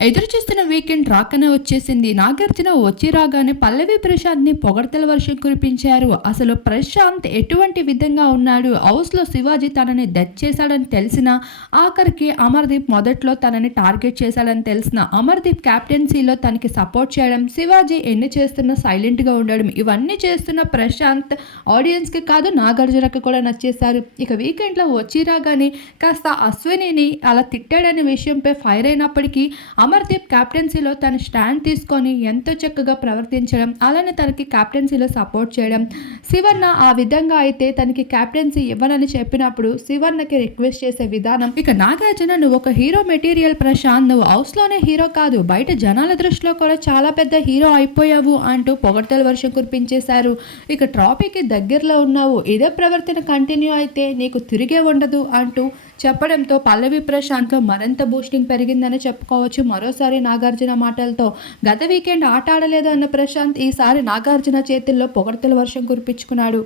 ఎదురు చూస్తున్న వీకెండ్ రాకనే వచ్చేసింది. నాగార్జున వచ్చి రాగానే పల్లవి ప్రశాంత్ని పొగడతల వర్షం కురిపించారు. అసలు ప్రశాంత్ ఎటువంటి విధంగా ఉన్నాడు? హౌస్లో శివాజీ తనని డెత్ చేశాడని తెలిసిన ఆఖరికి అమర్దీప్ మొదట్లో తనని టార్గెట్ చేశాడని తెలిసిన అమర్దీప్ క్యాప్టెన్సీలో తనకి సపోర్ట్ చేయడం శివాజీ ఎన్ని చేస్తున్నా సైలెంట్గా ఉండడం ఇవన్నీ చేస్తున్న ప్రశాంత్ ఆడియన్స్కి కాదు నాగార్జునకి కూడా నచ్చేశారు. ఇక వీకెండ్లో వచ్చి రాగానే కాస్త అశ్వినిని అలా తిట్టాడనే విషయంపై ఫైర్ అయినప్పటికీ అమర్దీప్ క్యాప్టెన్సీలో తన స్టాండ్ తీసుకొని ఎంతో చక్కగా ప్రవర్తించడం అలానే తనకి క్యాప్టెన్సీలో సపోర్ట్ చేయడం. శివర్ణ ఆ విధంగా అయితే తనకి క్యాప్టెన్సీ ఇవ్వనని చెప్పినప్పుడు శివర్ణకి రిక్వెస్ట్ చేసే విధానం ఇక నాగార్జున నువ్వు ఒక హీరో మెటీరియల్ ప్రశాంత్ నువ్వు హౌస్లోనే హీరో కాదు బయట జనాల దృష్టిలో కూడా చాలా పెద్ద హీరో అయిపోయావు అంటూ పొగడ్తల వర్షం కురిపించేశారు. ఇక ట్రాఫీకి దగ్గరలో ఉన్నావు ఇదే ప్రవర్తన కంటిన్యూ అయితే నీకు తిరిగే ఉండదు అంటూ చెప్పడంతో పల్లవి ప్రశాంత్లో మరింత బూస్టింగ్ పెరిగిందని చెప్పుకోవచ్చు. మరోసారి నాగార్జున మాటలతో గత వీకెండ్ ఆట ఆడలేదు అన్న ప్రశాంత్ ఈసారి నాగార్జున చేతుల్లో పొగడ్తల వర్షం కురిపించుకున్నాడు.